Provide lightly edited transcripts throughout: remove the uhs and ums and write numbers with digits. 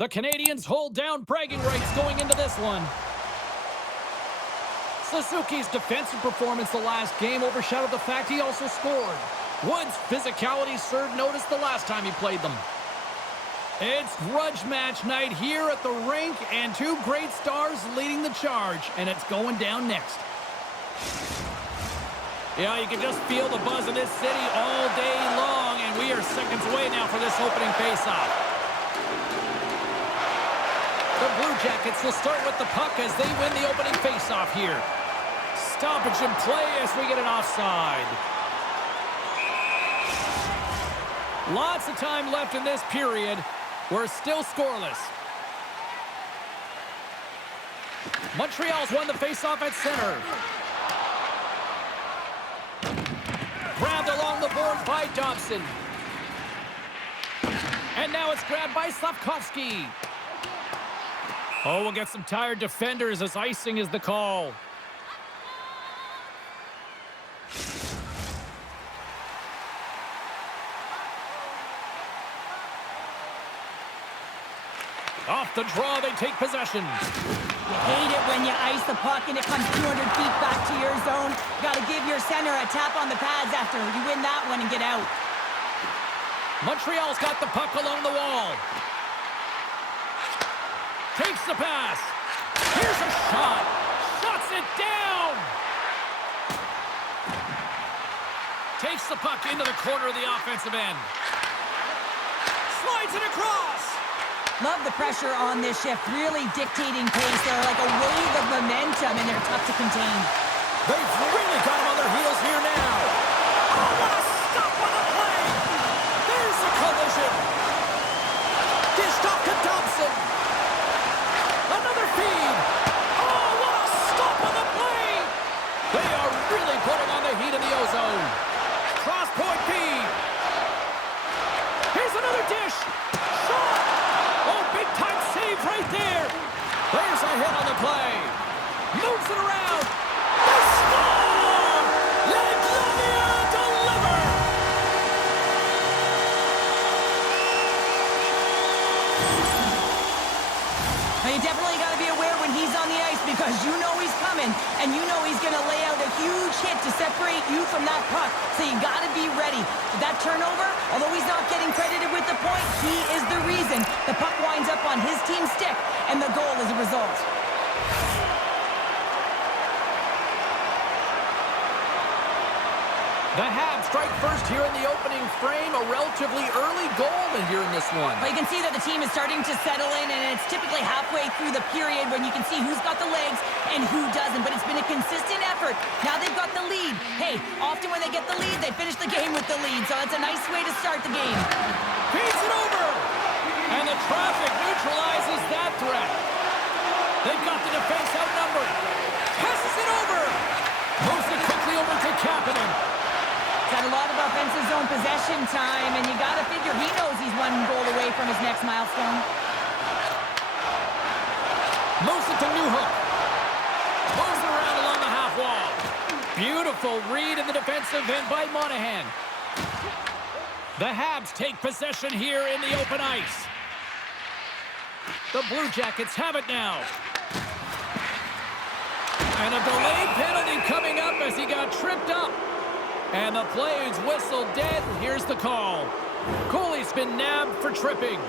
The Canadiens hold down bragging rights going into this one. Suzuki's defensive performance the last game overshadowed the fact he also scored. Wood's physicality served notice the last time he played them. It's grudge match night here at the rink, and two great stars leading the charge, and it's going down next. Yeah, you can just feel the buzz in this city all day long, and we are seconds away now for this opening faceoff. The Blue Jackets will start with the puck as they win the opening faceoff here. Stoppage in play as we get an offside. Lots of time left in this period. We're still scoreless. Montreal's won the faceoff at center. Grabbed along the board by Dobson. And now it's grabbed by Slavkovsky. Oh, we'll get some tired defenders as icing is the call. Off the draw, they take possession. You hate it when you ice the puck and it comes 200 feet back to your zone. You got to give your center a tap on the pads after you win that one and get out. Montreal's got the puck along the wall. Takes the pass. Here's a shot. Shuts it down. Takes the puck into the corner of the offensive end. Slides it across. Love the pressure on this shift, really dictating pace. They're like a wave of momentum, and they're tough to contain. They've really got them on their heels here now. Oh, what a stop on the play! There's the collision. Dished off to Dobson. Another feed. Oh, what a stop on the play! They are really putting on the heat in the ozone. Cross-point feed. Here's another dish. Shot! Oh, big-time save right there. There's a hit on the play. Moves it around. They score! Let Gloria deliver! Now, you definitely got to be aware when he's on the ice because you know he's coming, and you know he's going to lay out a huge hit to separate you from that puck. So you got to be ready. That turnover, although he's not getting credited with the point, he is the reason the puck winds up on his team's stick, and the goal is a result. The Habs strike first here in the opening frame. A relatively early goal in here in this one. Well, you can see that the team is starting to settle in, and it's typically halfway through the period when you can see who's got the legs and who doesn't. But it's been a consistent effort. Now they've got the lead. Hey, often when they get the lead, they finish the game with the lead. So it's a nice way to start the game. Feeds it over. And the traffic neutralizes that threat. They've got the defense outnumbered. Passes it over. Moves it quickly over to Kapanen. Got a lot of offensive zone possession time, and you got to figure he knows he's one goal away from his next milestone. Moves it to Newhook. Moves it around along the half wall. Beautiful read in the defensive end by Monahan. The Habs take possession here in the open ice. The Blue Jackets have it now. And a delayed penalty coming up as he got tripped up. And the play is whistled dead. Here's the call. Goalie's been nabbed for tripping.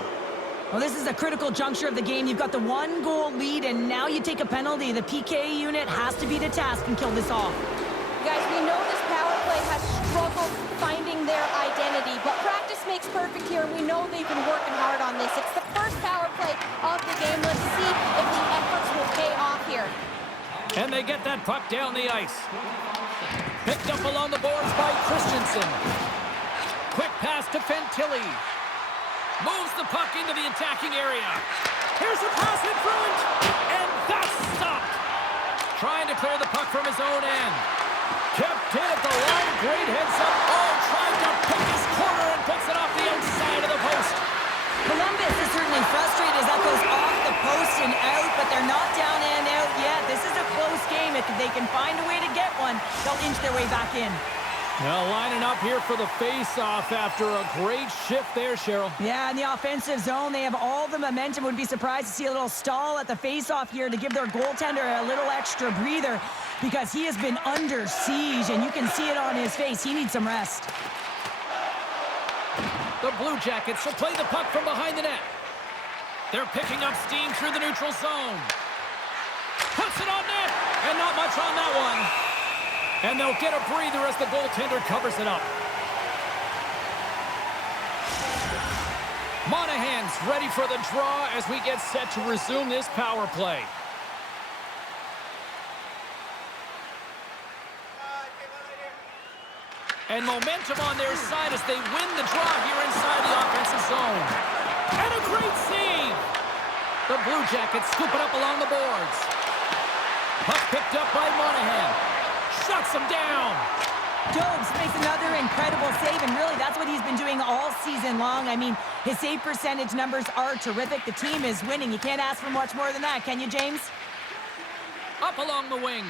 Well, this is a critical juncture of the game. You've got the one-goal lead, and now you take a penalty. The PK unit has to be to task and kill this off. Guys, we know this power play has struggled finding their identity, but practice makes perfect here, and we know they've been working hard on this. It's the first power play of the game. Let's see if the efforts will pay off here. And they get that puck down the ice. Picked up along the boards by Christensen. Quick pass to Fantilli. Moves the puck into the attacking area. Here's a pass in front. And that's stopped. Trying to clear the puck from his own end. Kept in at the line. Great heads up. Oh, trying to pick his corner and puts it off the outside of the post. Columbus is certainly frustrated as that goes off the post and out, but they're not down and out yet. This is a close game. If they can find a way to get one, they'll inch their way back in. Now lining up here for the face-off after a great shift there, Cheryl. Yeah, in the offensive zone, they have all the momentum. Would be surprised to see a little stall at the face-off here to give their goaltender a little extra breather because he has been under siege, and you can see it on his face. He needs some rest. The Blue Jackets will play the puck from behind the net. They're picking up steam through the neutral zone. Puts it on net, and not much on that one. And they'll get a breather as the goaltender covers it up. Monahan's ready for the draw as we get set to resume this power play. And momentum on their side as they win the draw here inside the offensive zone. And a great save! The Blue Jackets scoop it up along the boards. Puck picked up by Monahan. Shuts him down. Dobes makes another incredible save, and really that's what he's been doing all season long. I mean, his save percentage numbers are terrific. The team is winning. You can't ask for much more than that, can you, James? Up along the wing.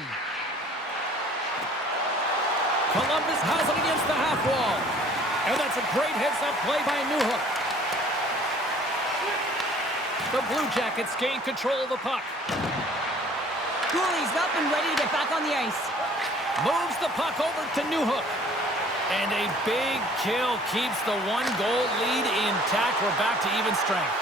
Columbus has it against the half wall. And that's a great heads-up play by Newhook. The Blue Jackets gain control of the puck. Cooley's up and ready to get back on the ice. Moves the puck over to Newhook. And a big kill keeps the one-goal lead intact. We're back to even strength.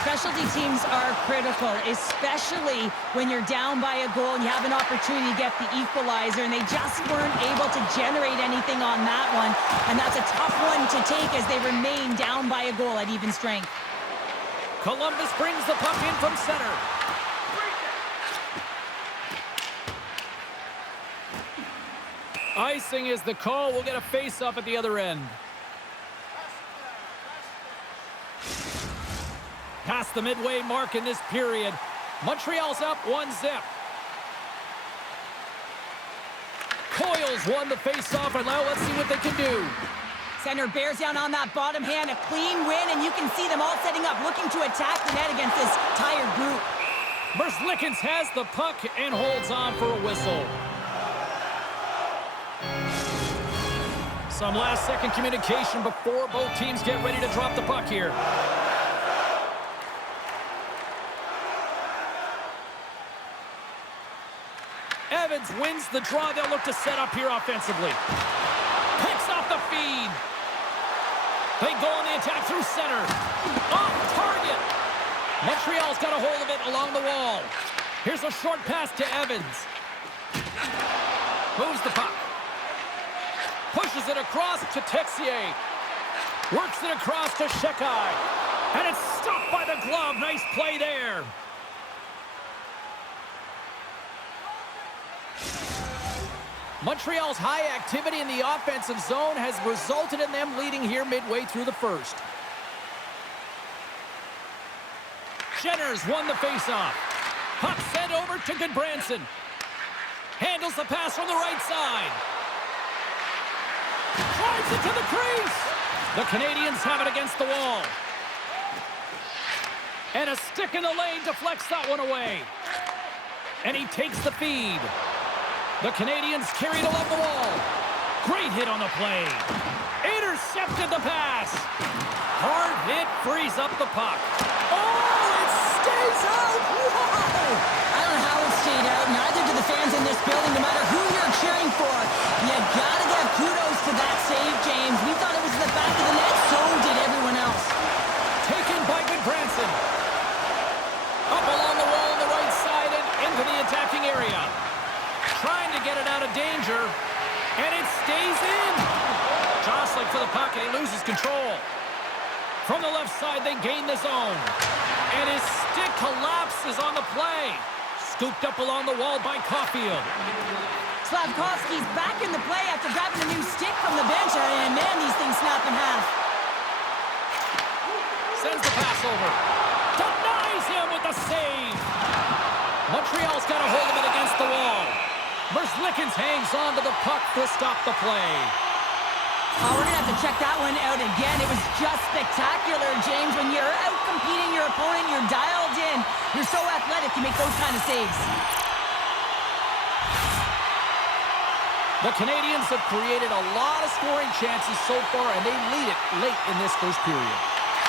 Specialty teams are critical, especially when you're down by a goal and you have an opportunity to get the equalizer, and they just weren't able to generate anything on that one. And that's a tough one to take as they remain down by a goal at even strength. Columbus brings the puck in from center. Icing is the call. We'll get a face-off at the other end. Past the midway mark in this period. Montreal's up 1-0. Coyle's won the face-off, and now let's see what they can do. Center bears down on that bottom hand. A clean win, and you can see them all setting up, looking to attack the net against this tired group. Merzlikins has the puck and holds on for a whistle. Some last-second communication before both teams get ready to drop the puck here. Evans wins the draw. They'll look to set up here offensively. Picks off the feed. They go on the attack through center. Off target. Montreal's got a hold of it along the wall. Here's a short pass to Evans. Moves the puck. Pushes it across to Texier. Works it across to Shekai. And it's stopped by the glove. Nice play there. Montreal's high activity in the offensive zone has resulted in them leading here midway through the first. Jenner's won the faceoff. Puck sent over to Goodbranson. Handles the pass from the right side. Drives it to the crease. The Canadiens have it against the wall. And a stick in the lane deflects that one away. And he takes the feed. The Canadiens carried along the wall. Great hit on the play. Intercepted the pass. Hard hit frees up the puck. Oh, it stays out. Whoa! I don't know how it stayed out. Neither do the fans in this building, no matter who you're cheering for. You gotta give kudos to that save, James. We thought it was in the back of the net. So did everyone else. Taken by Goodbranson. Up along the wall on the right side and into the attacking area. Trying to get it out of danger, and it stays in. Jostling for the puck, and he loses control. From the left side, they gain the zone. And his stick collapses on the play. Scooped up along the wall by Caulfield. Slavkovsky's back in the play after grabbing a new stick from the bench, and man, these things snap in half. Sends the pass over. Denies him with the save. Montreal's got a hold of it against the wall. Merzlikins hangs on to the puck to stop the play. Oh, we're going to have to check that one out again. It was just spectacular, James. When you're out-competing your opponent, you're dialed in. You're so athletic, you make those kind of saves. The Canadiens have created a lot of scoring chances so far, and they lead it late in this first period.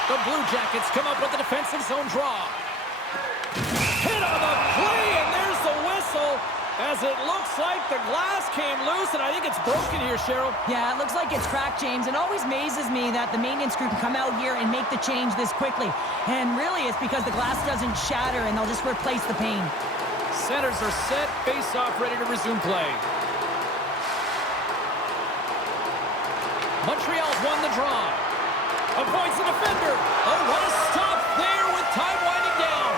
The Blue Jackets come up with the defensive zone draw. Hit on the play, and there's the whistle, as it looks like the glass came loose, and I think it's broken here, Cheryl. Yeah, it looks like it's cracked, James. It always amazes me that the maintenance crew can come out here and make the change this quickly. And really, it's because the glass doesn't shatter, and they'll just replace the pane. Centers are set, face-off ready to resume play. Montreal's won the draw. Avoids the defender. Oh, what a stop there with time winding down.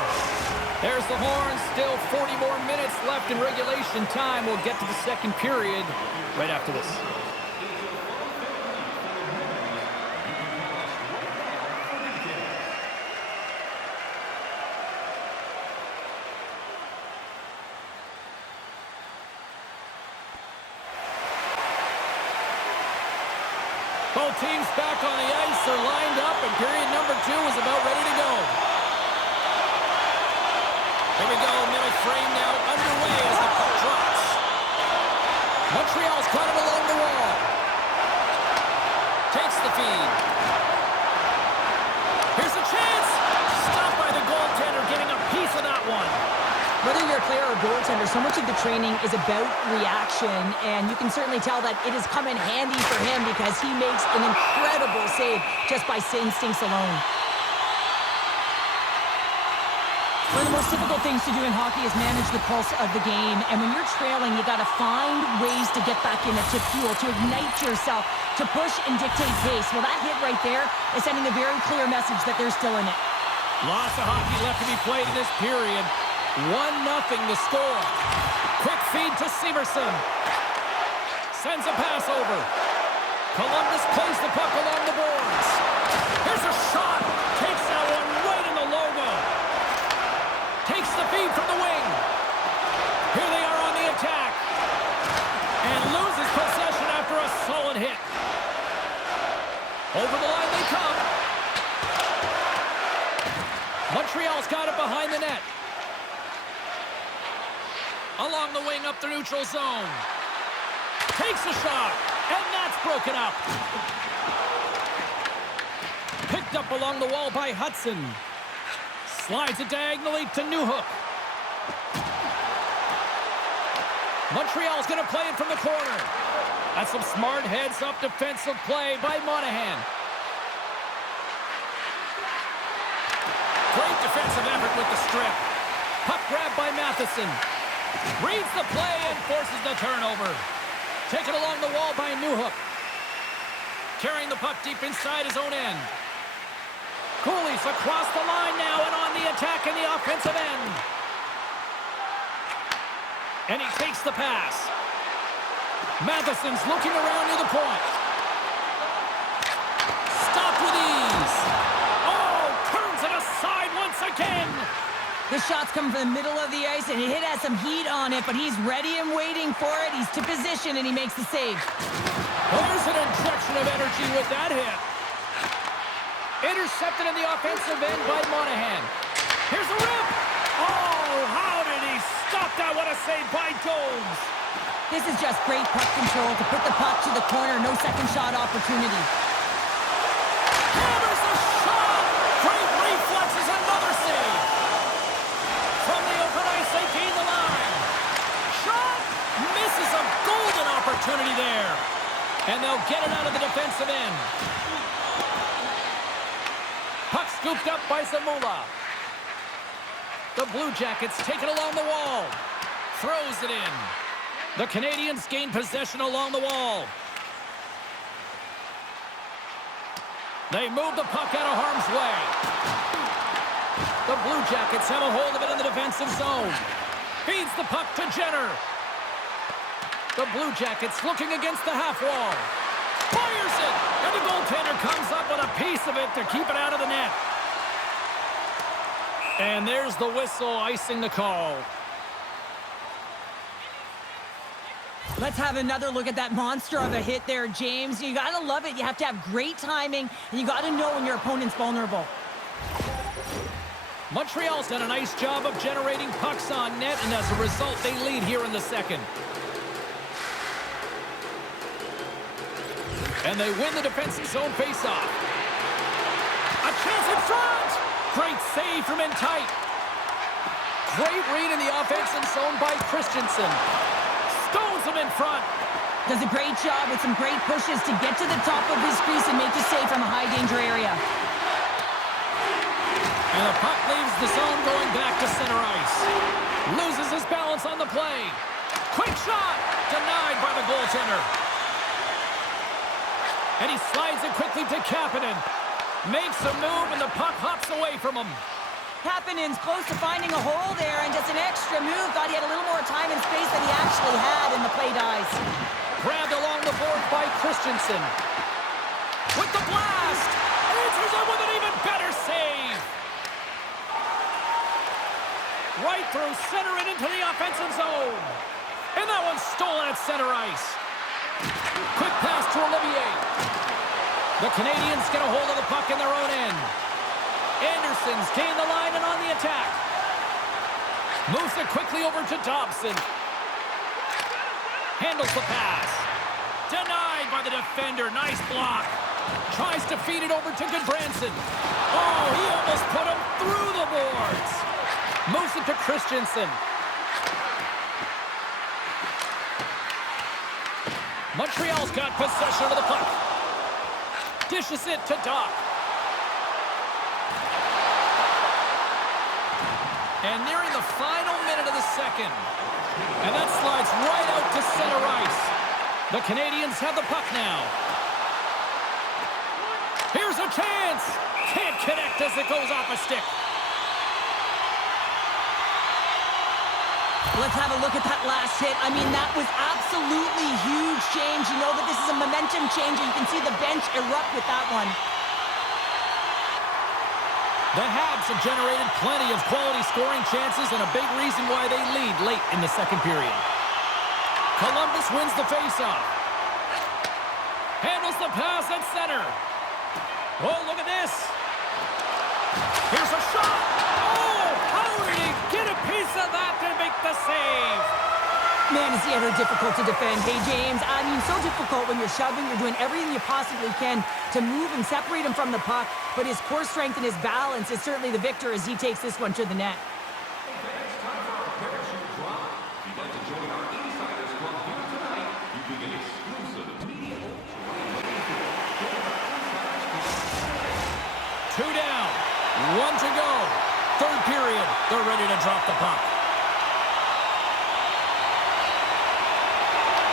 There's the horn. Still 40 more minutes left in regulation time. We'll get to the second period right after this. Both teams back on the ice are lined up, and period number 2 is about ready to go. Here we go, middle frame now underway as the puck drops. Montreal's got it along the wall. Takes the feed. Here's a chance. Stopped by the goaltender, getting a piece of that one. Whether you're a player or goaltender, so much of the training is about reaction, and you can certainly tell that it is coming handy for him because he makes an incredible save just by instincts alone. One of the most difficult things to do in hockey is manage the pulse of the game, and when you're trailing, you got to find ways to get back in it, to fuel, to ignite yourself, to push and dictate pace. Well, that hit right there is sending a very clear message that they're still in it. Lots of hockey left to be played in this period. 1-0 the score. Quick feed to Severson. Sends a pass over. Columbus plays the puck along the boards. Here's a shot. Takes that one right in the logo. Takes the feed from the wing. Here they are on the attack. And loses possession after a solid hit. Over the line they come. Montreal's got it behind the net. Along the wing up the neutral zone. Takes a shot, and that's broken up. Picked up along the wall by Hudson. Slides it diagonally to Newhook. Montreal's going to play it from the corner. That's some smart heads-up defensive play by Monahan. Great defensive effort with the strip. Puck grab by Matheson. Reads the play and forces the turnover. Taken along the wall by Newhook. Carrying the puck deep inside his own end. Cooley's across the line now and on the attack in the offensive end. And he takes the pass. Matheson's looking around near the point. Stopped with ease. Oh, turns it aside once again. This shot's coming from the middle of the ice, and it has some heat on it, but he's ready and waiting for it. He's to position, and he makes the save. There's an injection of energy with that hit. Intercepted in the offensive end by Monahan. Here's a rip. Oh, how did he stop that? What a save by Jones. This is just great puck control to put the puck to the corner. No second shot opportunity. Hammers a shot. Great reflexes, another save. From the open ice, they gain the line. Shot. Misses a golden opportunity there. And they'll get it out of the defensive end. Puck scooped up by Zamula. The Blue Jackets take it along the wall. Throws it in. The Canadiens gain possession along the wall. They move the puck out of harm's way. The Blue Jackets have a hold of it in the defensive zone. Feeds the puck to Jenner. The Blue Jackets looking against the half wall. Fires it! And the goaltender comes up with a piece of it to keep it out of the net. And there's the whistle icing the call. Let's have another look at that monster of a hit there, James. You got to love it. You have to have great timing, and you got to know when your opponent's vulnerable. Montreal's done a nice job of generating pucks on net, and as a result, they lead here in the second. And they win the defensive zone faceoff. A chance in front! Great save from in tight. Great read in the offensive zone by Christensen. Stones him in front. Does a great job with some great pushes to get to the top of his crease and make the save from a high-danger area. And the puck leaves the zone going back to center ice. Loses his balance on the play. Quick shot! Denied by the goaltender. And he slides it quickly to Kapanen. Makes a move and the puck hops away from him. Kapanen's close to finding a hole there and just an extra move. Thought he had a little more time and space than he actually had, and the play dies. Grabbed along the board by Christensen. With the blast! Answers it with an even better save! Right through center and into the offensive zone. And that one's stolen at center ice. Quick pass to Olivier. The Canadiens get a hold of the puck in their own end. Anderson's gained the line and on the attack. Moves it quickly over to Dobson. Handles the pass. Denied by the defender. Nice block. Tries to feed it over to Goodbranson. Oh, he almost put him through the boards. Moves it to Christensen. Montreal's got possession of the puck. Dishes it to Doc. And nearing the final minute of the second. And that slides right out to center ice. The Canadiens have the puck now. Here's a chance. Can't connect as it goes off a stick. Let's have a look at that last hit. I mean, that was absolutely huge change. You know that this is a momentum changer. You can see the bench erupt with that one. The Habs have generated plenty of quality scoring chances and a big reason why they lead late in the second period. Columbus wins the faceoff. Handles the pass at center. Oh, look at this. Here's a shot. Oh, how did he get a piece of that to make the save? Man, is he ever difficult to defend. Hey, James, I mean, so difficult when you're shoving. You're doing everything you possibly can to move and separate him from the puck. But his core strength and his balance is certainly the victor as he takes this one to the net. Two down, one to go. Third period, they're ready to drop the puck.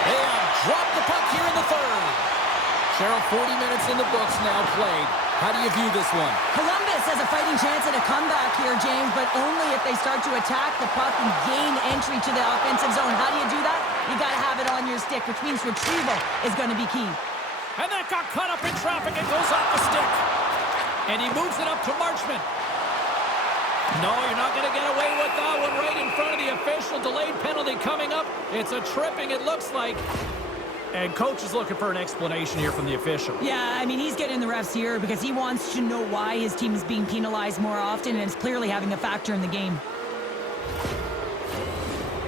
They have dropped the puck here in the third. Cheryl, 40 minutes in the books now played. How do you view this one? Columbus has a fighting chance at a comeback here, James, but only if they start to attack the puck and gain entry to the offensive zone. How do you do that? You got to have it on your stick, which means retrieval is going to be key. And that got caught up in traffic and goes off the stick. And he moves it up to Marchment. No, you're not going to get away with that one right in front of the official. Delayed penalty coming up. It's a tripping, it looks like. And coach is looking for an explanation here from the official. Yeah, I mean, he's getting the refs here because he wants to know why his team is being penalized more often, and it's clearly having a factor in the game.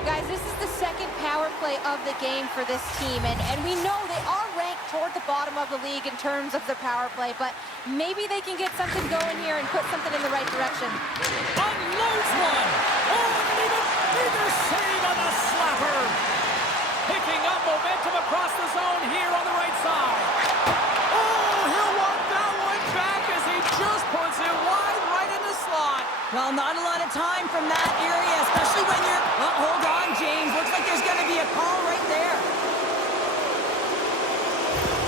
Guys, this is the second power play of the game for this team, and we know they are ranked toward the bottom of the league in terms of their power play, but maybe they can get something going here and put something in the right direction. Unloads one! Oh, and even bigger save on the slapper! Picking up momentum across the zone here on the right side. Oh, he'll want that one back as he just puts it wide right in the slot. Well, not a lot of time from that area, especially when you're... Oh, hold on, James. Looks like there's going to be a call right there.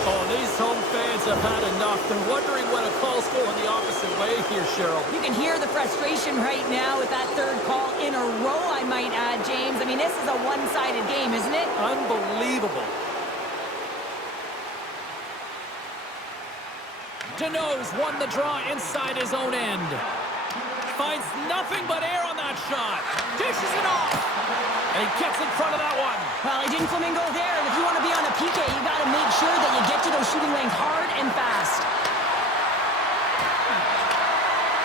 Oh, these home fans have had enough. They're wondering when a call's going the opposite way here, Cheryl. You can hear the frustration right now with that third call in a row, I might add, James. I mean, this is a one-sided game, isn't it? Unbelievable. Deneau's won the draw inside his own end. Finds nothing but air on that shot. Dishes it off. And he gets in front of that one. Well, he didn't flamingo there, and if you want to be on a PK, you got to make sure that you get to those shooting lanes hard and fast.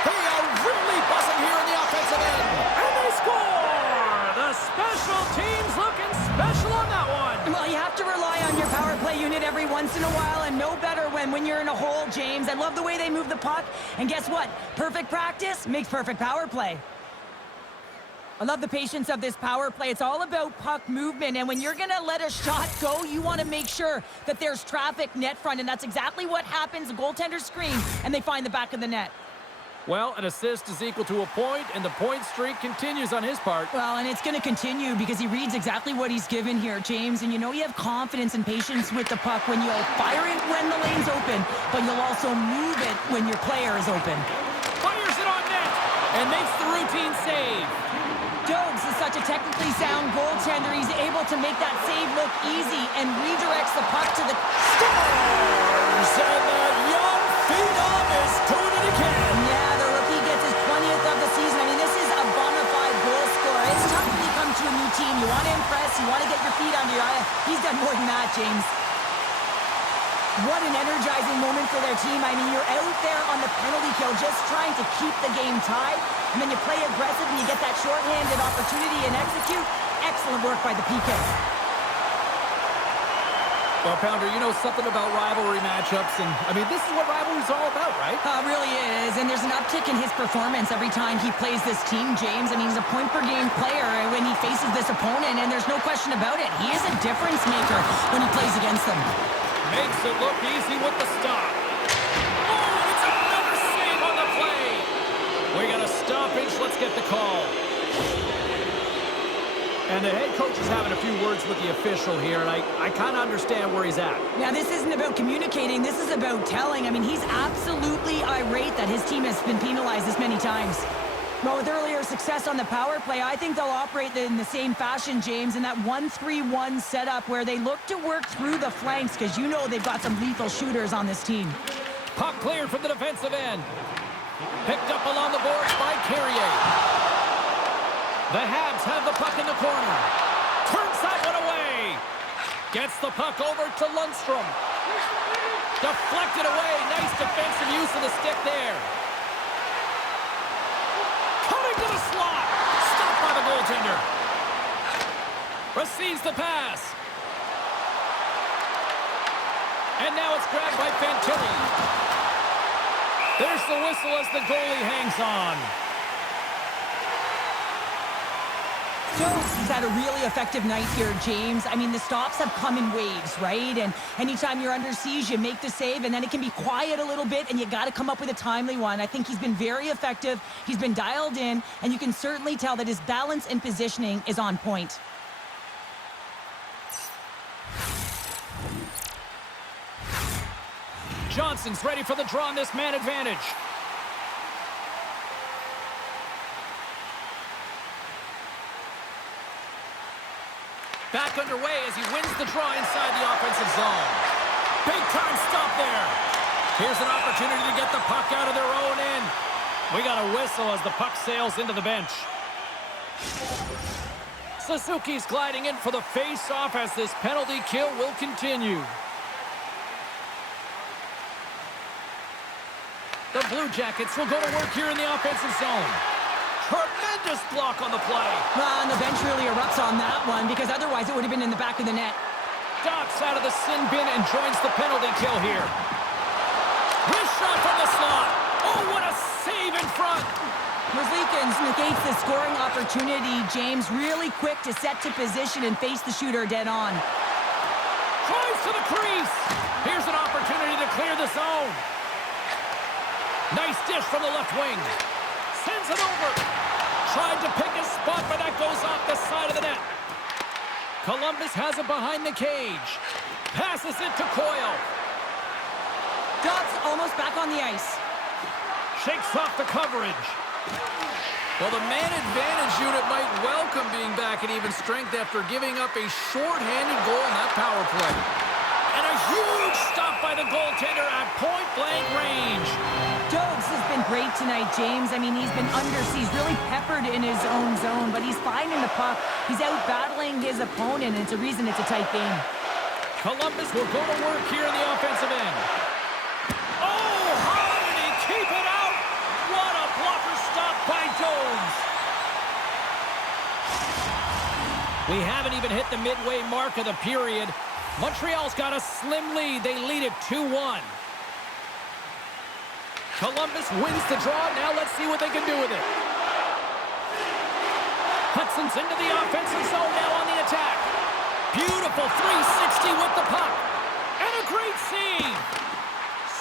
They are really buzzing here in the offensive end. And they score! The special teams looking special on that one. Well, you have to rely on your power play play unit every once in a while, and no better when you're in a hole, James. I love the way they move the puck, and guess what? Perfect practice makes perfect power play. I love the patience of this power play. It's all about puck movement, and when you're going to let a shot go, you want to make sure that there's traffic net front, and that's exactly what happens. The goaltender screams, and they find the back of the net. Well, an assist is equal to a point, and the point streak continues on his part. Well, and it's going to continue because he reads exactly what he's given here, James. And you know you have confidence and patience with the puck when you'll fire it when the lane's open, but you'll also move it when your player is open. Fires it on net and makes the routine save. Dogs is such a technically sound goaltender. He's able to make that save look easy and redirects the puck to the Stars, and the young phenom is doing it again. Yeah, the rookie gets his 20th of the season. I mean, this is a bona fide goal scorer. It's tough when you come to a new team. You want to impress. You want to get your feet under your eye. He's done more than that, James. What an energizing moment for their team. I mean, you're out there on the penalty kill just trying to keep the game tied, and then you play aggressive and you get that shorthanded opportunity and execute. Excellent work by the PK. Well, Pounder, you know something about rivalry matchups, and I mean, this is what rivalry's all about, right? It really is, and there's an uptick in his performance every time he plays this team, James. I mean, he's a point-per-game player when he faces this opponent, and there's no question about it. He is a difference maker when he plays against them. Makes it look easy with the stop. Oh, it's another save on the play. We got a stoppage. Let's get the call. And the head coach is having a few words with the official here, and I kind of understand where he's at. Yeah, this isn't about communicating. This is about telling. I mean, he's absolutely irate that his team has been penalized this many times. Well, with earlier success on the power play, I think they'll operate in the same fashion, James, in that 1-3-1 setup where they look to work through the flanks because you know they've got some lethal shooters on this team. Puck cleared from the defensive end. Picked up along the boards by Carrier. The Habs have the puck in the corner. Turns that one away. Gets the puck over to Lundstrom. Deflected away. Nice defensive use of the stick there. Cutting to the slot. Stopped by the goaltender. Receives the pass. And now it's grabbed by Fantilli. There's the whistle as the goalie hangs on. Stokes has had a really effective night here, James. I mean, the stops have come in waves, right? And anytime you're under siege, you make the save, and then it can be quiet a little bit, and you got to come up with a timely one. I think he's been very effective. He's been dialed in, and you can certainly tell that his balance and positioning is on point. Johnson's ready for the draw on this man advantage. Back underway as he wins the draw inside the offensive zone. Big time stop there. Here's an opportunity to get the puck out of their own end. We got a whistle as the puck sails into the bench. Suzuki's gliding in for the face-off as this penalty kill will continue. The Blue Jackets will go to work here in the offensive zone. Tremendous block on the play. And the bench really erupts on that one because otherwise it would have been in the back of the net. Docks out of the sin bin and joins the penalty kill here. Wrist shot from the slot. Oh, what a save in front. Merzlikins negates the scoring opportunity. James really quick to set to position and face the shooter dead on. Drives to the crease. Here's an opportunity to clear the zone. Nice dish from the left wing. Sends it over. Tried to pick a spot, but that goes off the side of the net. Columbus has it behind the cage. Passes it to Coyle. Dots almost back on the ice. Shakes off the coverage. Well, the man advantage unit might welcome being back at even strength after giving up a short-handed goal in that power play. And a huge stop by the goaltender at point-blank range. Dogs has been great tonight, James. I mean, he's been under siege, really peppered in his own zone, but he's finding the puck. He's out battling his opponent, and it's a reason it's a tight game. Columbus will go to work here in the offensive end. Oh, how did he keep it out? What a blocker stop by Jones. We haven't even hit the midway mark of the period. Montreal's got a slim lead. They lead it 2-1. Columbus wins the draw. Now let's see what they can do with it. Hudson's into the offensive zone now on the attack. Beautiful 360 with the puck. And a great save.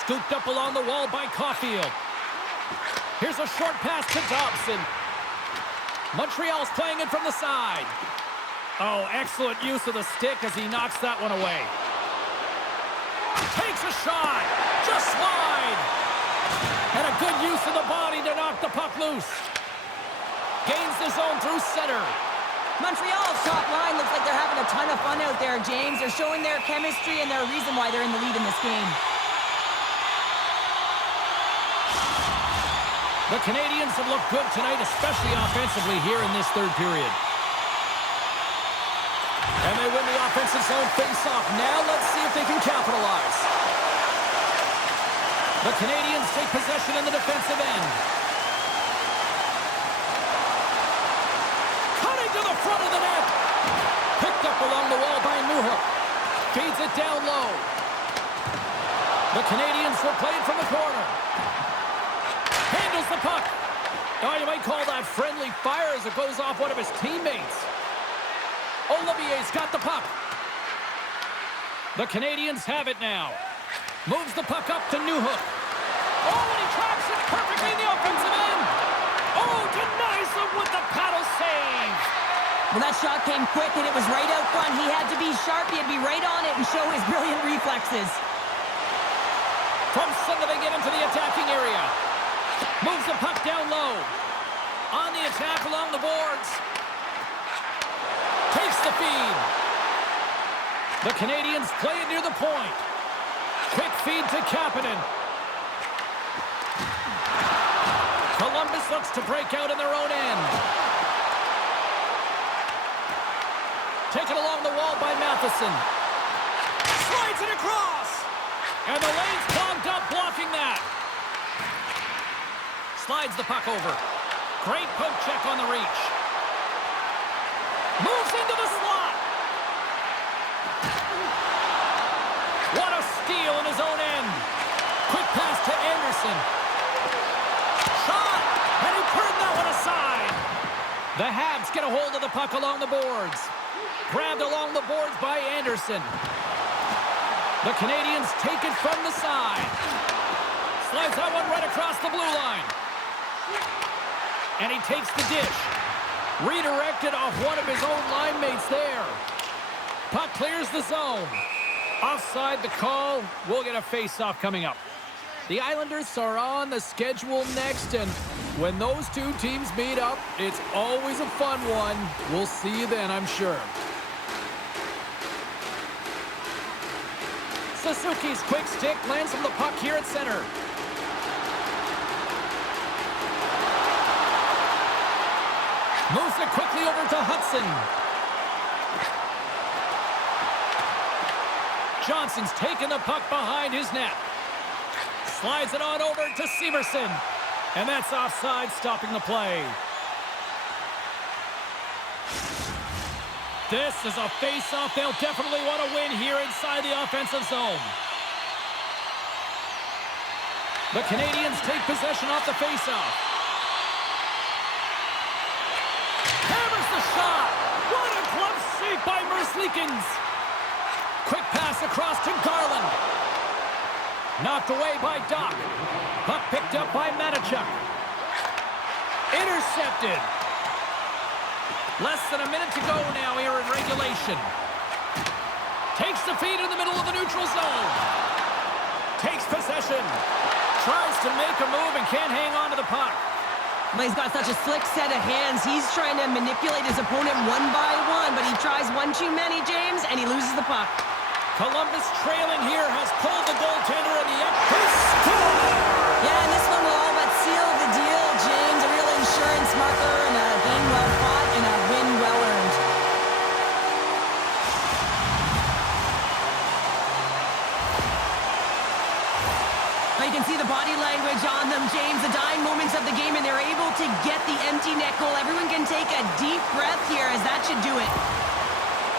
Scooped up along the wall by Caulfield. Here's a short pass to Dobson. Montreal's playing it from the side. Oh, excellent use of the stick as he knocks that one away. Takes a shot. Just wide. And a good use of the body to knock the puck loose. Gains the zone through center. Montreal's top line looks like they're having a ton of fun out there, James. They're showing their chemistry, and they're a reason why they're in the lead in this game. The Canadiens have looked good tonight, especially offensively here in this third period. And they win the offensive zone face-off. Now let's see if they can capitalize. The Canadiens take possession in the defensive end. Cutting to the front of the net. Picked up along the wall by Newhook. Feeds it down low. The Canadiens will play it from the corner. Handles the puck. Oh, you might call that friendly fire as it goes off one of his teammates. Olivier's got the puck. The Canadiens have it now. Moves the puck up to Newhook. Oh, and he traps it perfectly in the offensive end. Oh, denies him with the paddle save. Well, that shot came quick, and it was right out front. He had to be sharp. He had to be right on it and show his brilliant reflexes. From center, they get into the attacking area. Moves the puck down low. On the attack along the boards. Takes the feed. The Canadiens play it near the point. Quick feed to Kapanen. Columbus looks to break out in their own end. Taken along the wall by Matheson. Slides it across. And the lane's clogged up, blocking that. Slides the puck over. Great poke check on the reach. Moves into the slot. What a steal in his own end. Quick pass to Anderson. Shot. And he turned that one aside. The Habs get a hold of the puck along the boards. Grabbed along the boards by Anderson. The Canadiens take it from the side. Slides that one right across the blue line. And he takes the dish. Redirected off one of his own line mates there. Puck clears the zone. Offside the call. We'll get a face-off coming up. The Islanders are on the schedule next, and when those two teams meet up, it's always a fun one. We'll see you then, I'm sure. Suzuki's quick stick lands on the puck here at center. Moves it quickly over to Hudson. Johnson's taken the puck behind his net. Slides it on over to Severson. And that's offside, stopping the play. This is a face-off they'll definitely want to win here inside the offensive zone. The Canadiens take possession off the face-off. Hammers the shot. What a glove save by Merzlikins. Quick pass across to Garland. Knocked away by Doc. Puck picked up by Manichuk. Intercepted. Less than a minute to go now here in regulation. Takes the feed in the middle of the neutral zone. Takes possession. Tries to make a move and can't hang on to the puck. Well, he's got such a slick set of hands. He's trying to manipulate his opponent one by one, but he tries one too many, James, and he loses the puck. Columbus trailing here has pulled the goaltender in the end. He scored! Yeah, and this one will all but seal the deal, James. A real insurance marker and a game well fought and a win well earned. Now you can see the body language on them, James. The dying moments of the game, and they're able to get the empty net goal. Everyone can take a deep breath here, as that should do it.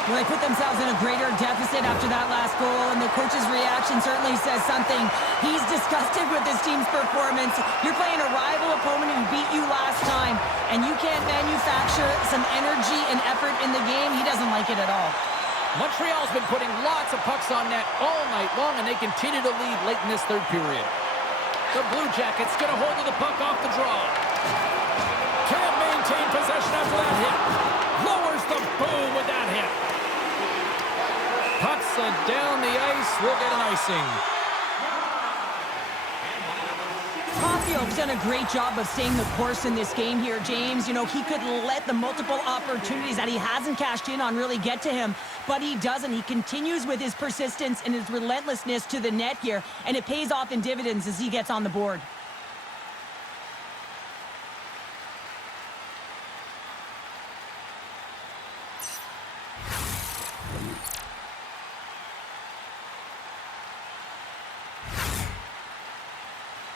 Well, they put themselves in a greater deficit after that last goal, and the coach's reaction certainly says something. He's disgusted with his team's performance. You're playing a rival opponent who beat you last time, and you can't manufacture some energy and effort in the game. He doesn't like it at all. Montreal's been putting lots of pucks on net all night long, and they continue to lead late in this third period. The Blue Jackets get a hold of the puck off the draw. Can't maintain possession after that hit. Lowers the boom with that hit. Puck sent down the ice. We'll get an icing. Caulfield's done a great job of staying the course in this game here, James. You know, he could let the multiple opportunities that he hasn't cashed in on really get to him, but he doesn't. He continues with his persistence and his relentlessness to the net here, and it pays off in dividends as he gets on the board.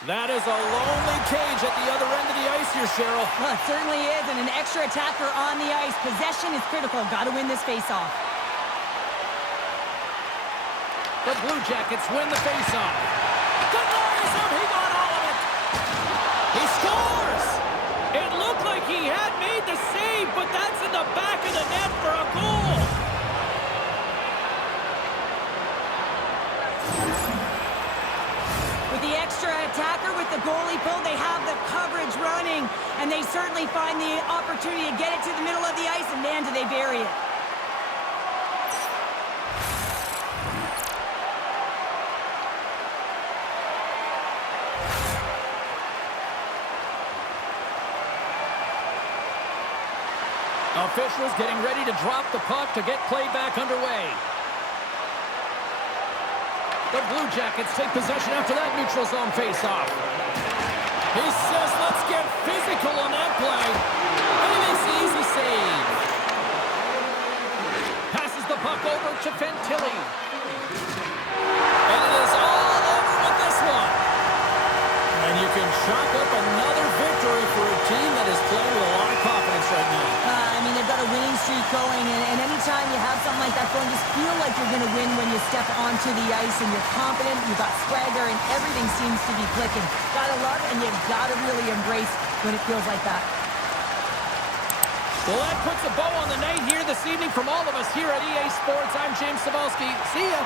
That is a lonely cage at the other end of the ice here, Cheryl. Well, it certainly is, and an extra attacker on the ice. Possession is critical. Got to win this faceoff. The Blue Jackets win the faceoff. Denies him. He got all of it. He scores. It looked like he had made the save, but that's in the back of the net for a goal. With the extra attacker, with the goalie pull, they have the coverage running, and they certainly find the opportunity to get it to the middle of the ice, and man, do they bury it. Officials getting ready to drop the puck to get play back underway. The Blue Jackets take possession after that neutral zone faceoff. He says, let's get physical on that play. And he makes the easy save. Passes the puck over to Fantilli. And it is all over with this one. And you can chalk up another victory for a team that is playing with a lot of confidence right now. I mean, they've got a winning streak going, and anytime you have something like that going, just feel like you're going to win when you step onto the ice, and you're confident, you've got swagger, and everything seems to be clicking. Gotta love, and you've got to really embrace when it feels like that. Well, that puts a bow on the night here this evening from all of us here at EA Sports. I'm James Cybulski. See ya.